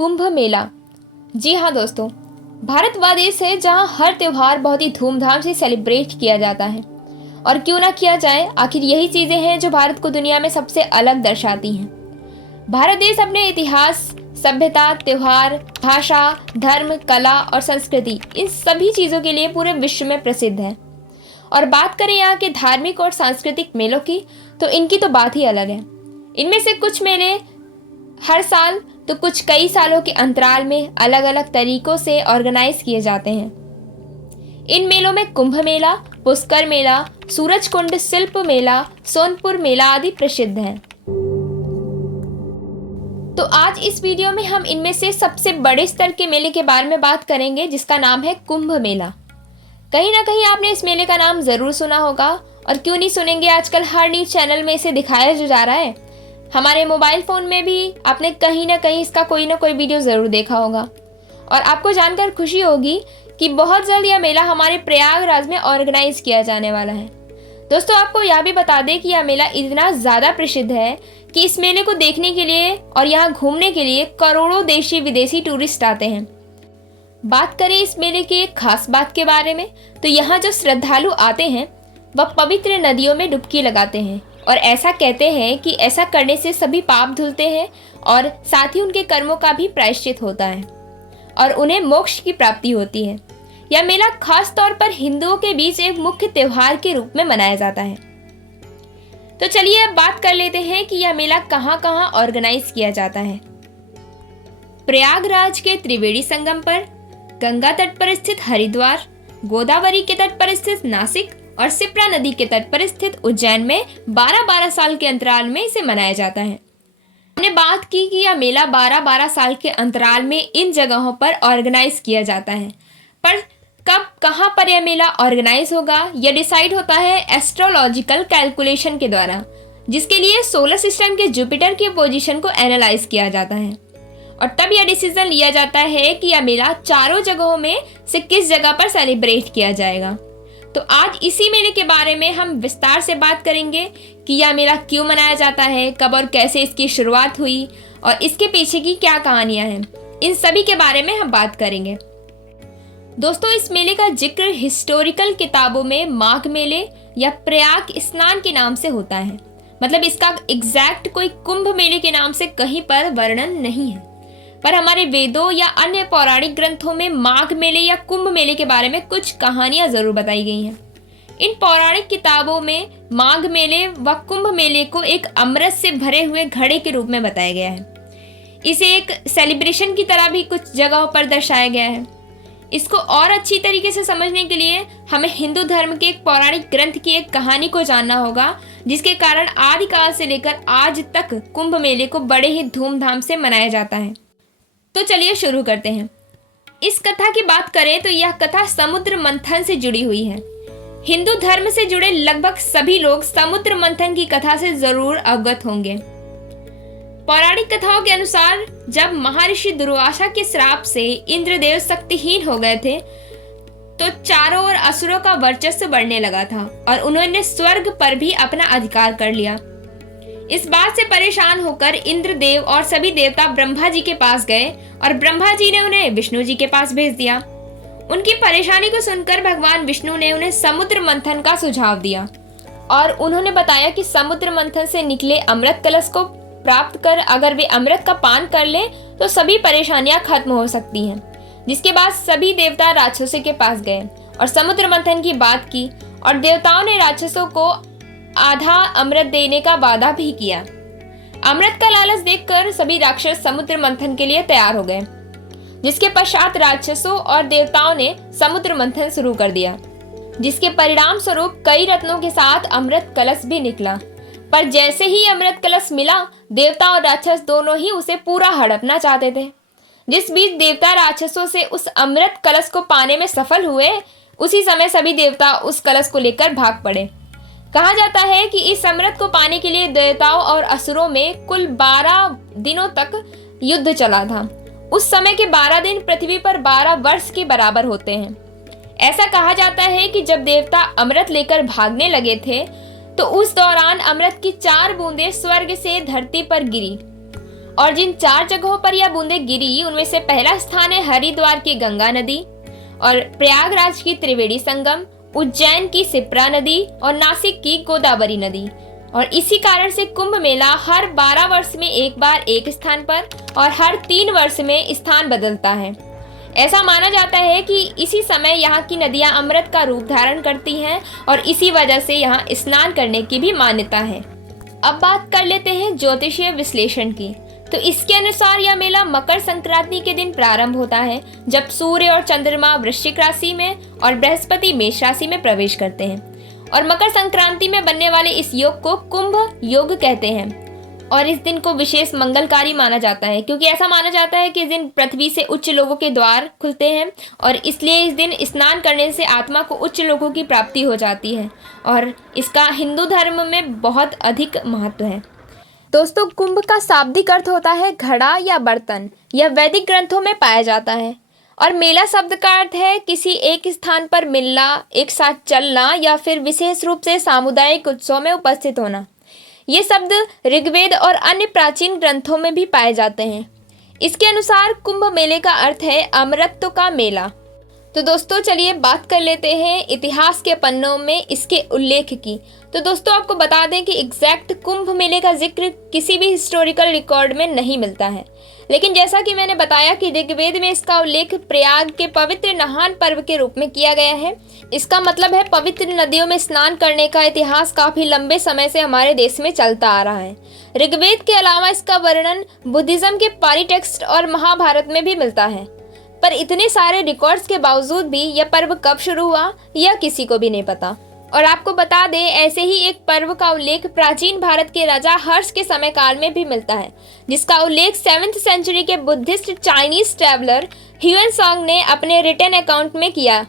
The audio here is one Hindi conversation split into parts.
कुंभ मेला। जी हाँ दोस्तों, भारत वह देश है जहाँ हर त्योहार बहुत ही धूमधाम से सेलिब्रेट किया जाता है। और क्यों ना किया जाए, आखिर यही चीज़ें हैं जो भारत को दुनिया में सबसे अलग दर्शाती हैं। भारत देश अपने इतिहास, सभ्यता, त्योहार, भाषा, धर्म, कला और संस्कृति, इन सभी चीज़ों के लिए पूरे विश्व में प्रसिद्ध है। और बात करें यहाँ के धार्मिक और सांस्कृतिक मेलों की, तो इनकी तो बात ही अलग है। इनमें से कुछ मेले हर साल तो कुछ कई सालों के अंतराल में अलग अलग तरीकों से ऑर्गेनाइज किए जाते हैं। इन मेलों में कुंभ मेला, पुष्कर मेला, सूरजकुंड शिल्प मेला, सोनपुर मेला आदि प्रसिद्ध हैं। तो आज इस वीडियो में हम इनमें से सबसे बड़े स्तर के मेले के बारे में बात करेंगे, जिसका नाम है कुंभ मेला। कहीं ना कहीं आपने इस मेले का नाम जरूर सुना होगा, और क्यों नहीं सुनेंगे, आजकल हर न्यूज चैनल में इसे दिखाया जो जा रहा है। हमारे मोबाइल फ़ोन में भी आपने कहीं ना कहीं इसका कोई ना कोई वीडियो ज़रूर देखा होगा। और आपको जानकर खुशी होगी कि बहुत जल्द यह मेला हमारे प्रयागराज में ऑर्गेनाइज किया जाने वाला है। दोस्तों, आपको यह भी बता दें कि यह मेला इतना ज़्यादा प्रसिद्ध है कि इस मेले को देखने के लिए और यहाँ घूमने के लिए करोड़ों देशी विदेशी टूरिस्ट आते हैं। बात करें इस मेले की एक खास बात के बारे में, तो यहाँ जो श्रद्धालु आते हैं वह पवित्र नदियों में डुबकी लगाते हैं, और ऐसा कहते हैं कि ऐसा करने से सभी पाप धुलते हैं और साथ ही उनके कर्मों का भी प्रायश्चित होता है और उन्हें मोक्ष की प्राप्ति होती है। यह मेला खास तौर पर हिंदुओं के बीच एक मुख्य त्योहार के रूप में मनाया जाता है। तो चलिए अब बात कर लेते हैं कि यह मेला कहाँ कहाँ ऑर्गेनाइज किया जाता है। प्रयागराज के त्रिवेणी संगम पर, गंगा तट पर स्थित हरिद्वार, गोदावरी के तट पर स्थित नासिक और शिप्रा नदी के तट पर स्थित उज्जैन में 12-12 साल के अंतराल में इसे मनाया जाता है। हमने बात की कि यह मेला 12-12 साल के अंतराल में इन जगहों पर ऑर्गेनाइज किया जाता है, पर कब कहाँ पर यह मेला ऑर्गेनाइज होगा यह डिसाइड होता है एस्ट्रोलॉजिकल कैलकुलेशन के द्वारा, जिसके लिए सोलर सिस्टम के जुपिटर की पोजीशन को एनालाइज किया जाता है। और तब यह डिसीजन लिया जाता है कि यह मेला चारों जगहों में से किस जगह पर सेलिब्रेट किया जाएगा। तो आज इसी मेले के बारे में हम विस्तार से बात करेंगे कि यह मेला क्यों मनाया जाता है, कब और कैसे इसकी शुरुआत हुई और इसके पीछे की क्या कहानियां हैं। इन सभी के बारे में हम बात करेंगे। दोस्तों, इस मेले का जिक्र हिस्टोरिकल किताबों में माघ मेले या प्रयाग स्नान के नाम से होता है। मतलब इसका एग्जैक्ट कोई कुंभ मेले के नाम से कहीं पर वर्णन नहीं है, पर हमारे वेदों या अन्य पौराणिक ग्रंथों में माघ मेले या कुंभ मेले के बारे में कुछ कहानियां जरूर बताई गई हैं। इन पौराणिक किताबों में माघ मेले व कुंभ मेले को एक अमृत से भरे हुए घड़े के रूप में बताया गया है। इसे एक सेलिब्रेशन की तरह भी कुछ जगहों पर दर्शाया गया है। इसको और अच्छी तरीके से समझने के लिए हमें हिंदू धर्म के एक पौराणिक ग्रंथ की एक कहानी को जानना होगा, जिसके कारण आदिकाल से लेकर आज तक कुंभ मेले को बड़े ही धूमधाम से मनाया जाता है। तो चलिए शुरू करते हैं। इस कथा की बात करें तो यह कथा समुद्र मंथन से जुड़ी हुई है। हिंदू धर्म से जुड़े लगभग सभी लोग समुद्र मंथन की कथा से जरूर अवगत होंगे। पौराणिक कथाओं के अनुसार जब महर्षि दुर्वासा के श्राप से इंद्रदेव शक्तिहीन हो गए थे, तो चारों ओर असुरों का वर्चस्व बढ़ने लगा था और उन्होंने स्वर्ग पर भी अपना अधिकार कर लिया। इस बात से परेशान होकर इंद्रदेव और सभी देवता ब्रह्मा जी के पास गए और ब्रह्मा जी ने उन्हें विष्णु जी के पास भेज दिया। उनकी परेशानी को सुनकर भगवान विष्णु ने उन्हें समुद्र मंथन का सुझाव दिया और उन्होंने बताया कि समुद्र मंथन से निकले अमृत कलश को प्राप्त कर अगर वे अमृत का पान कर लें तो सभी परेशानियां खत्म हो सकती हैं। जिसके बाद सभी देवता राक्षसों के पास गए और समुद्र मंथन की बात की, और देवताओं ने राक्षसों को आधा अमृत देने का वादा भी किया। अमृत का लालच देखकर सभी राक्षस समुद्र मंथन के लिए तैयार हो गए, जिसके पश्चात राक्षसों और देवताओं ने समुद्र मंथन शुरू कर दिया, जिसके परिणाम स्वरूप कई रत्नों के साथ अमृत कलश भी निकला। पर जैसे ही अमृत कलश मिला, देवता और राक्षस दोनों ही उसे पूरा हड़पना चाहते थे। जिस बीच देवता राक्षसों से उस अमृत कलश को पाने में सफल हुए, उसी समय सभी देवता उस कलश को लेकर भाग पड़े। कहा जाता है कि इस अमृत को पाने के लिए देवताओं और असुरों में कुल 12 दिनों तक युद्ध चला था। उस समय के 12 दिन पृथ्वी पर 12 वर्ष के बराबर होते हैं। ऐसा कहा जाता है कि जब देवता अमृत लेकर भागने लगे थे, तो उस दौरान अमृत की 4 बूंदें स्वर्ग से धरती पर गिरी और जिन 4 जगहों पर यह बूंदें गिरी उनमें से पहला स्थान है हरिद्वार की गंगा नदी, और प्रयागराज की त्रिवेणी संगम, उज्जैन की सिप्रा नदी और नासिक की गोदावरी नदी। और इसी कारण से कुंभ मेला हर 12 वर्ष में एक बार एक स्थान पर और हर 3 वर्ष में स्थान बदलता है। ऐसा माना जाता है कि इसी समय यहाँ की नदियाँ अमृत का रूप धारण करती हैं और इसी वजह से यहाँ स्नान करने की भी मान्यता है। अब बात कर लेते हैं ज्योतिषीय विश्लेषण की। तो इसके अनुसार यह मेला मकर संक्रांति के दिन प्रारंभ होता है, जब सूर्य और चंद्रमा वृश्चिक राशि में और बृहस्पति मेष राशि में प्रवेश करते हैं। और मकर संक्रांति में बनने वाले इस योग को कुंभ योग कहते हैं। और इस दिन को विशेष मंगलकारी माना जाता है, क्योंकि ऐसा माना जाता है कि इस दिन पृथ्वी से उच्च लोगों के द्वार खुलते हैं और इसलिए इस दिन स्नान करने से आत्मा को उच्च लोगों की प्राप्ति हो जाती है और इसका हिंदू धर्म में बहुत अधिक महत्व है। दोस्तों, कुंभ का शाब्दिक अर्थ होता है घड़ा या बर्तन। यह वैदिक ग्रंथों में पाया जाता है। और मेला शब्द का अर्थ है किसी एक स्थान पर मिलना, एक साथ चलना या फिर विशेष रूप से सामुदायिक उत्सव में उपस्थित होना। ये शब्द ऋग्वेद और अन्य प्राचीन ग्रंथों में भी पाए जाते हैं। इसके अनुसार कुंभ मेले का अर्थ है अमृत का मेला। तो दोस्तों चलिए बात कर लेते हैं इतिहास के पन्नों में इसके उल्लेख की। तो दोस्तों आपको बता दें कि एग्जैक्ट कुंभ मेले का जिक्र किसी भी हिस्टोरिकल रिकॉर्ड में नहीं मिलता है, लेकिन जैसा कि मैंने बताया कि ऋग्वेद में इसका उल्लेख प्रयाग के पवित्र नहान पर्व के रूप में किया गया है। इसका मतलब है पवित्र नदियों में स्नान करने का इतिहास काफी लंबे समय से हमारे देश में चलता आ रहा है। ऋग्वेद के अलावा इसका वर्णन बुद्धिज्म के पाली टेक्स्ट और महाभारत में भी मिलता है। पर इतने सारे रिकॉर्ड्स के बावजूद भी यह पर्व कब शुरू हुआ यह किसी को भी नहीं पता। और आपको बता दें, ऐसे ही एक पर्व का उल्लेख प्राचीन भारत के राजा हर्ष के समय काल में भी मिलता है, जिसका उल्लेख 7th सेंचुरी के बुद्धिस्ट चाइनीज ट्रैवलर ह्यूएन सांग ने अपने रिटन अकाउंट में किया।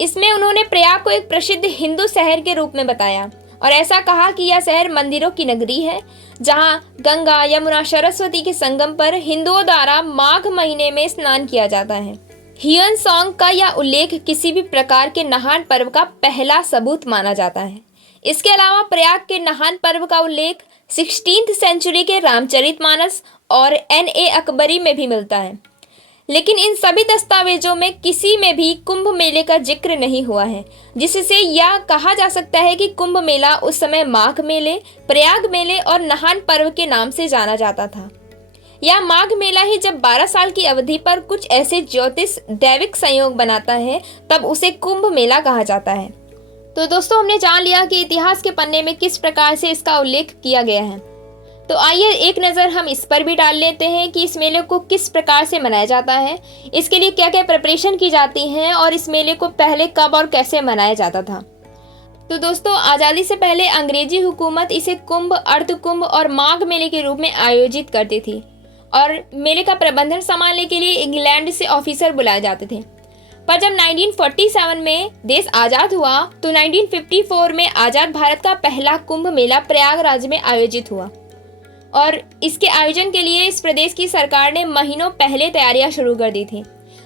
इसमें उन्होंने प्रयाग को एक प्रसिद्ध हिंदू शहर के रूप में बताया और ऐसा कहा कि यह शहर मंदिरों की नगरी है, जहां गंगा, यमुना, सरस्वती के संगम पर हिंदुओं द्वारा माघ महीने में स्नान किया जाता है। ह्यूएन सांग का यह उल्लेख किसी भी प्रकार के नहान पर्व का पहला सबूत माना जाता है। इसके अलावा प्रयाग के नहान पर्व का उल्लेख 16th सेंचुरी के रामचरितमानस और N.A. अकबरी में भी मिलता है, लेकिन इन सभी दस्तावेजों में किसी में भी कुंभ मेले का जिक्र नहीं हुआ है, जिससे यह कहा जा सकता है कि कुंभ मेला उस समय माघ मेले, प्रयाग मेले और नहान पर्व के नाम से जाना जाता था। यह माघ मेला ही जब 12 साल की अवधि पर कुछ ऐसे ज्योतिष दैविक संयोग बनाता है तब उसे कुंभ मेला कहा जाता है। तो दोस्तों हमने जान लिया कि इतिहास के पन्ने में किस प्रकार से इसका उल्लेख किया गया है। तो आइए एक नज़र हम इस पर भी डाल लेते हैं कि इस मेले को किस प्रकार से मनाया जाता है, इसके लिए क्या क्या प्रिपरेशन की जाती है और इस मेले को पहले कब और कैसे मनाया जाता था। तो दोस्तों आज़ादी से पहले अंग्रेजी हुकूमत इसे कुंभ, अर्ध कुंभ और माघ मेले के रूप में आयोजित करती थी और मेले का प्रबंधन संभालने के लिए इंग्लैंड से ऑफिसर बुलाए जाते थे। पर जब 1947 में देश आज़ाद हुआ तो 1954 में आज़ाद भारत का पहला कुंभ मेला प्रयागराज में आयोजित हुआ और इसके आयोजन के लिए इस प्रदेश की सरकार ने महीनों पहले तैयारियां शुरू कर दी थी,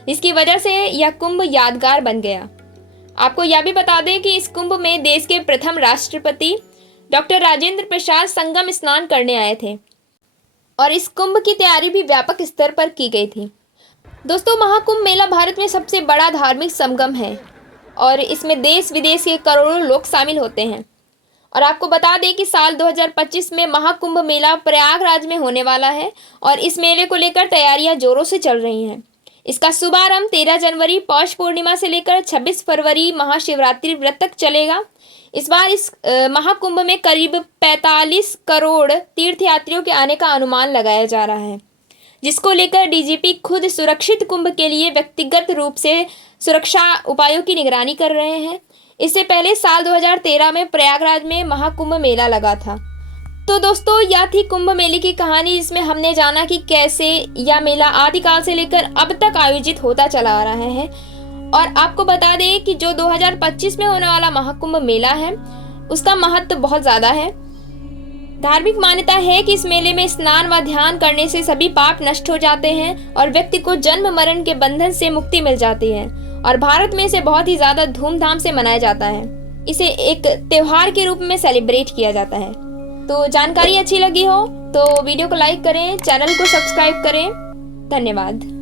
जिसकी वजह से यह कुंभ यादगार बन गया। आपको यह भी बता दें कि इस कुंभ में देश के प्रथम राष्ट्रपति डॉक्टर राजेंद्र प्रसाद संगम स्नान करने आए थे और इस कुंभ की तैयारी भी व्यापक स्तर पर की गई थी। दोस्तों महाकुंभ मेला भारत में सबसे बड़ा धार्मिक संगम है और इसमें देश विदेश के करोड़ों लोग शामिल होते हैं। और आपको बता दें कि साल 2025 में महाकुंभ मेला प्रयागराज में होने वाला है और इस मेले को लेकर तैयारियां जोरों से चल रही हैं। इसका शुभारंभ 13 जनवरी पौष पूर्णिमा से लेकर 26 फरवरी महाशिवरात्रि व्रत तक चलेगा। इस बार इस महाकुंभ में करीब 45 करोड़ तीर्थयात्रियों के आने का अनुमान लगाया जा रहा है, जिसको लेकर डीजीपी खुद सुरक्षित कुंभ के लिए व्यक्तिगत रूप से सुरक्षा उपायों की निगरानी कर रहे हैं। इससे पहले साल 2013 में प्रयागराज में महाकुंभ मेला लगा था। तो दोस्तों यह थी कुंभ मेले की कहानी, जिसमें हमने जाना कि कैसे यह मेला आदिकाल से लेकर अब तक आयोजित होता चला आ रहा है। और आपको बता दें कि जो 2025 में होने वाला महाकुंभ मेला है उसका महत्व बहुत ज़्यादा है। धार्मिक मान्यता है कि इस मेले में स्नान व ध्यान करने से सभी पाप नष्ट हो जाते हैं और व्यक्ति को जन्म मरण के बंधन से मुक्ति मिल जाती है और भारत में इसे बहुत ही ज़्यादा धूमधाम से मनाया जाता है। इसे एक त्योहार के रूप में सेलिब्रेट किया जाता है। तो जानकारी अच्छी लगी हो तो वीडियो को लाइक करें, चैनल को सब्सक्राइब करें। धन्यवाद।